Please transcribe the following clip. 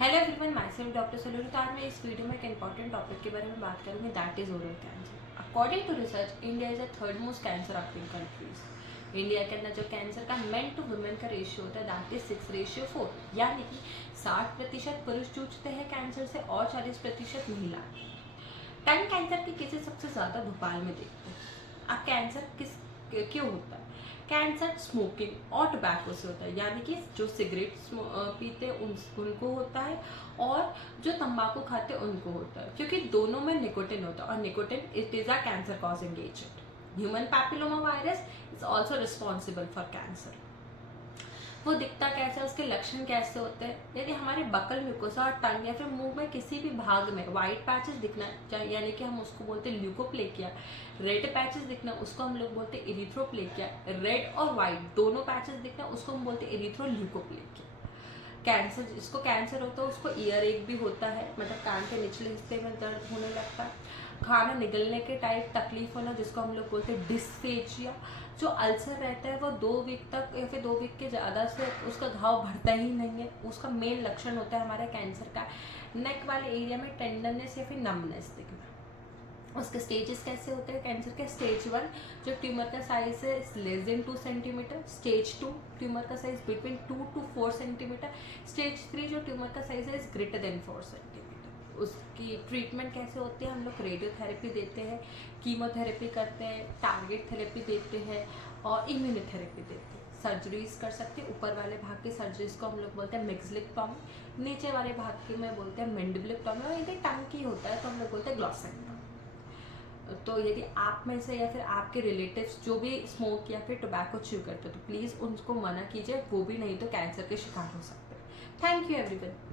Hello everyone, my self doctor सलूरी। तो आज मैं इस वीडियो में एक इंपॉर्टेंट टॉपिक के बारे में बात करूंगी, that is oral cancer. According to research, India is the third most cancer affecting countries. India के अंदर जो कैंसर का मेन टू वुमेन का रेशियो होता है दैट इज 6:4, यानी कि 60% पुरुष जूझते हैं कैंसर से और 40% महिलाएं। टंग कैंसर के केसेस सबसे ज़्यादा भोपाल में देखते हैं। अब कैंसर क्यों होता है? कैंसर स्मोकिंग और टोबैको से होता है, यानी कि जो सिगरेट पीते हैं उनको होता है और जो तंबाकू खाते हैं उनको होता है, क्योंकि दोनों में निकोटिन होता है और nicotine it is a cancer causing agent. Human papilloma virus is also responsible for cancer. वो दिखता कैसे, उसके लक्षण कैसे होते हैं? यदि हमारे बकल म्यूकोसा और टंग या फिर मुंह में किसी भी भाग में वाइट पैचेस दिखना, यानी कि हम उसको बोलते हैं ल्यूकोप्लेकिया। रेड पैचेस दिखना उसको हम लोग बोलते हैं इरिथ्रोप्लेकिया। रेड और वाइट दोनों पैचेस दिखना उसको हम बोलते हैं इरिथ्रोल्यूकोप्लेकिया। कैंसर, जिसको कैंसर होता है उसको ईयर एक भी होता है, मतलब कान के निचले हिस्से में दर्द होने लगता है। खाना निगलने के टाइप तकलीफ होना, जिसको हम लोग बोलते हैं डिस्फेजिया। जो अल्सर रहता है वो 2 वीक तक या फिर 2 वीक के ज़्यादा से उसका घाव भरता ही नहीं है, उसका मेन लक्षण होता है हमारे कैंसर का नेक वाले एरिया में टेंडरनेस या फिर नमनेस दिखना। उसके स्टेजेस कैसे होते हैं कैंसर के? स्टेज 1 जो ट्यूमर का साइज है less than 2 centimetre. Stage 2 tumour का size between 2 to 4 centimetre. Stage 3 जो ट्यूमर का साइज है इज ग्रेटर देन 4 सेंटीमीटर। उसकी ट्रीटमेंट कैसे होती है? हम लोग रेडियोथेरेपी देते हैं, कीमोथेरेपी करते हैं, टारगेट थेरेपी देते हैं और इम्यूनोथेरेपी देते हैं। सर्जरीज कर सकते हैं। ऊपर वाले भाग की सर्जरीज को हम लोग बोलते हैं मिक्सलिक्टॉमी, नीचे वाले भाग की में बोलते हैं मेंडिबलिक्टॉमी, और यदि टंग की होता है तो हम लोग बोलते हैं ग्लॉसेक्टॉमी। तो यदि आप में से या फिर आपके रिलेटिव्स जो भी स्मोक या फिर टोबैको च्यू करते हो तो प्लीज़ उनको मना कीजिए, वो भी नहीं तो कैंसर के शिकार हो सकते हैं। Thank you everyone.